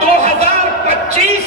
2025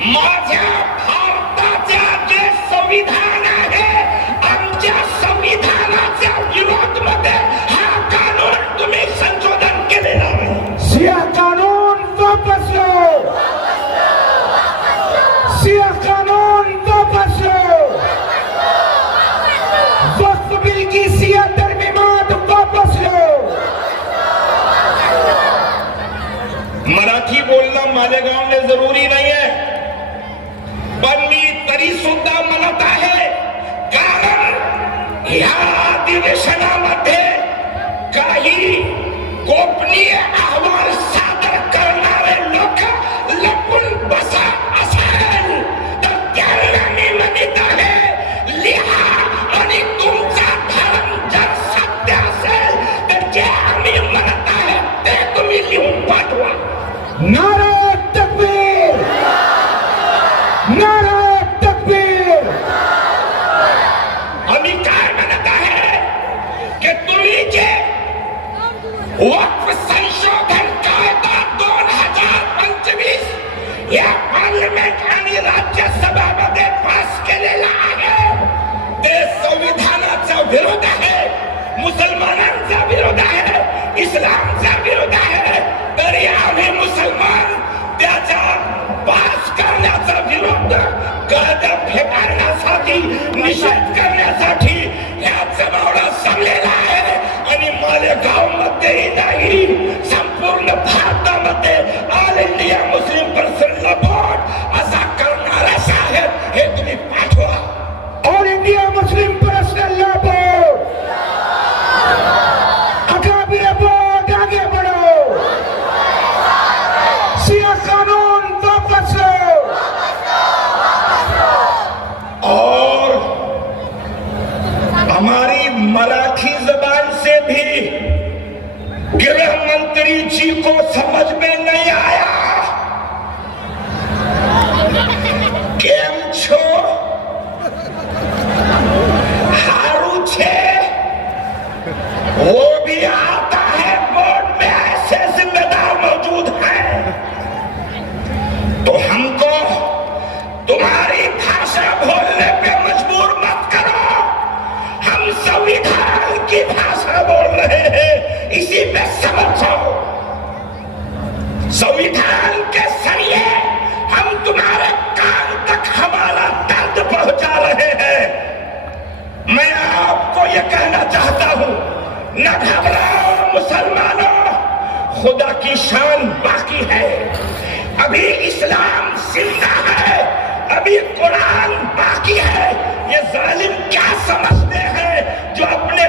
माझ्या भारताच्या जे संविधान आहे, आमच्या संविधानाच्या विरोधामध्ये हा कानून तुम्ही संशोधन केलेला आहे। यह कानून वापस लो, यह कानून वापस लो, वक्फ बिल की सिया तरमीमात वापस लो। मराठी बोलना मालेगाव में जरूरी नहीं है, पण मी तरी सुद्धा म्हणत आहे, कारण या अधिवेशनामध्ये काही गोपनीय अहवाल सादर करणारे लोक लपून बसत असेल तर त्यांना मी म्हणत आहे, लिहा आणि तुमचा धर्म जर सत्य असेल तर जे आम्ही म्हणत आहे ते तुम्ही लिहून पाठवा। नारे तकबीर, नारे तकबीर। आम्ही काय म्हणत आहे की तुम्ही जे वक्फ संशोधन कायदा 2025 या पार्लमेंट आणि राज्यसभामध्ये पास केलेला आहे ते संविधानाचा विरोध आहे, मुसलमानांचा विरोध आहे, इस्लामचा विरोध आहे, तरी आम्ही मुसलमान त्याचा पास करण्याचा विरोध कायदा फेटाळण्यासाठी, निषेध करण्यासाठी ह्या जमावडा सांगलेला आहे। आणि मालेगाव मध्येही नाही, संपूर्ण भारतामध्ये all India Muslim personal law board असा करणारा साहेब हे तुम्ही पाठवा। All India Muslim personal law board, अकाबिर बोर्ड आगे बढ़ो, सिया कानून वापस लो। और हमारी मराठी जबान से भी गृह मंत्री जी को समझ में नहीं आया। केम छो हारू छे, वो भी आता है, बोर्ड में ऐसे जिम्मेदार मौजूद हैं, तो हमको तुम्हारी भाषा बोलने पे मजबूर मत करो। हम संविधान की भाषा बोल रहे हैं, इसी पे समझो। संविधान के जरिए हम तुम्हारे कान तक हमारा दर्द पहुंचा रहे हैं। मैं आपको ये कहना चाहता हूं, न घबराओ मुसलमानों, खुदा की शान बाकी है, अभी इस्लाम जिंदा है, अभी कुरान बाकी है। ये जालिम क्या समझते हैं जो अपने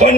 1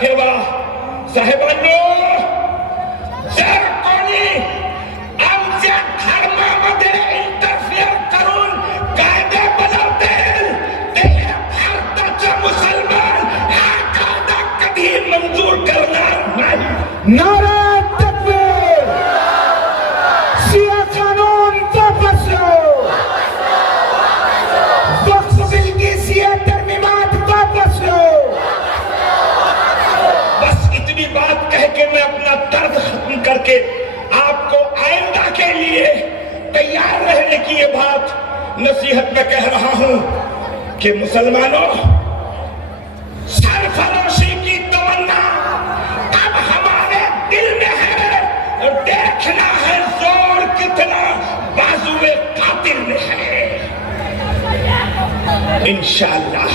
ठेवा साहेबांनो، जर कोणी आमच्या धर्मामध्ये इंटरफिअर करून कायदे बनवतील ते भारताचे मुसलमान हा कायदा कधी मंजूर करणार नाही। नारा तकबीर, शिया कानून वापस लो, वक्फ बिल की शिया तरमीमात वापस लो। बस इतनी बात कह के मैं अपना दर्द खत्म करके आपको आइंदा के लिए तैयार रहने की ये बात नसीहत में कह रहा हूं कि मुसलमानों, सरफरोशी की तमन्ना अब हमारे दिल में है और देखना है जोर कितना बाजुए कातिल में है। इंशाअल्लाह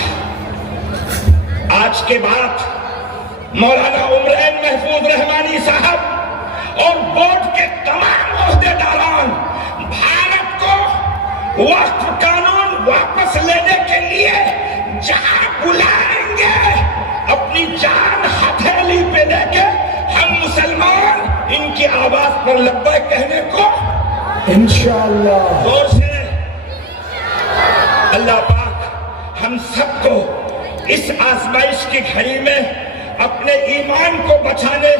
आज के बाद मौलाना उमरैन महफूज रहमानी साहब और बोर्ड के तमाम ओहदेदारान भारत को वक्फ कानून वापस लेने के लिए जहां बुलाएंगे, अपनी जान हथेली पे लेके हम मुसलमान इनकी आवाज पर लब्बैक कहने को इंशाअल्लाह जोर से। अल्लाह पाक हम सबको इस आजमाइश की घड़ी में अपने ईमान को बचाने,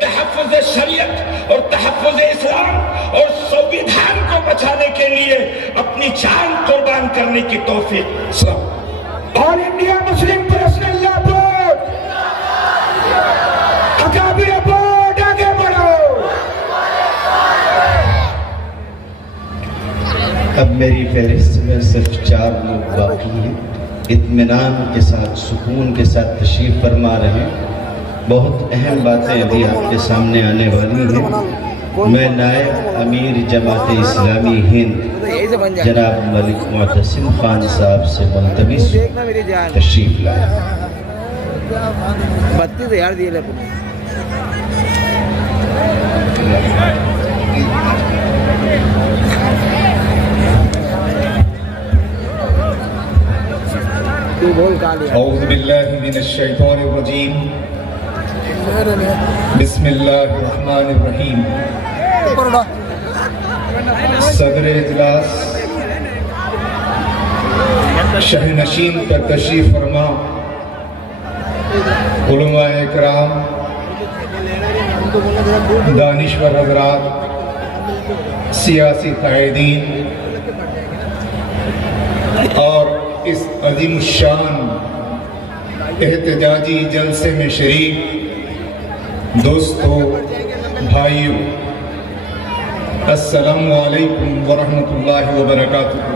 तहफ़्फ़ुज़ शरीयत और तहफ़्फ़ुज़ इस्लाम और संविधान को बचाने के लिए अपनी जान कुर्बान करने की तौफीक। All India Muslim personal law board, अकाबिर बोर्ड, आगे बढ़ो। अब मेरी फहरिस्त में सिर्फ 4 लोग बाकी हैं। इत्मीनान के साथ, सुकून के साथ तशरीफ़ फरमा रहे हैं। बहुत अहम बातें अभी आपके सामने आने वाली हैं। मैं नायब अमीर जमात इस्लामी हिंद जनाब मलिक मुअत्तसिम खान साहब से मुल्तमिस तशरीफ़ लाया। 32,000 दिए ले। तू बोल कालिया। औज़ु बिल्लाहि मिनश शैतानिर रजीम। बिस्मिल्लाहिर रहीम। सदर इजलास शहनशीन पर तशरीफ फरमा, उलमाए इकराम, दानिश्वर हज़रात, सियासी कायदीन और इस अजीम शान एहतजाजी जलसे में शरीक दोस्तों, भाइयों, अस्सलामु अलैकुम वरहमतुल्लाहि वबरकातुहू।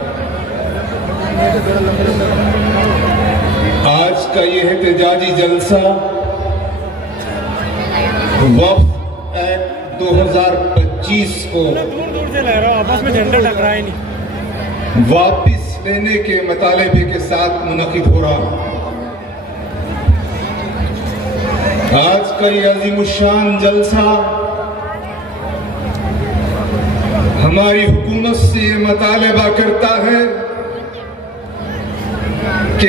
आज का ये एहतजाजी जलसा वक्फ एक्ट 2025 को आपस में झंडा टकराए नहीं। वापिस लेने के मुतालबे के साथ मुनक़िद हो रहा है। आज का ये अज़ीमुश्शान जलसा हमारी हुकूमत से ये मुतालबा करता है कि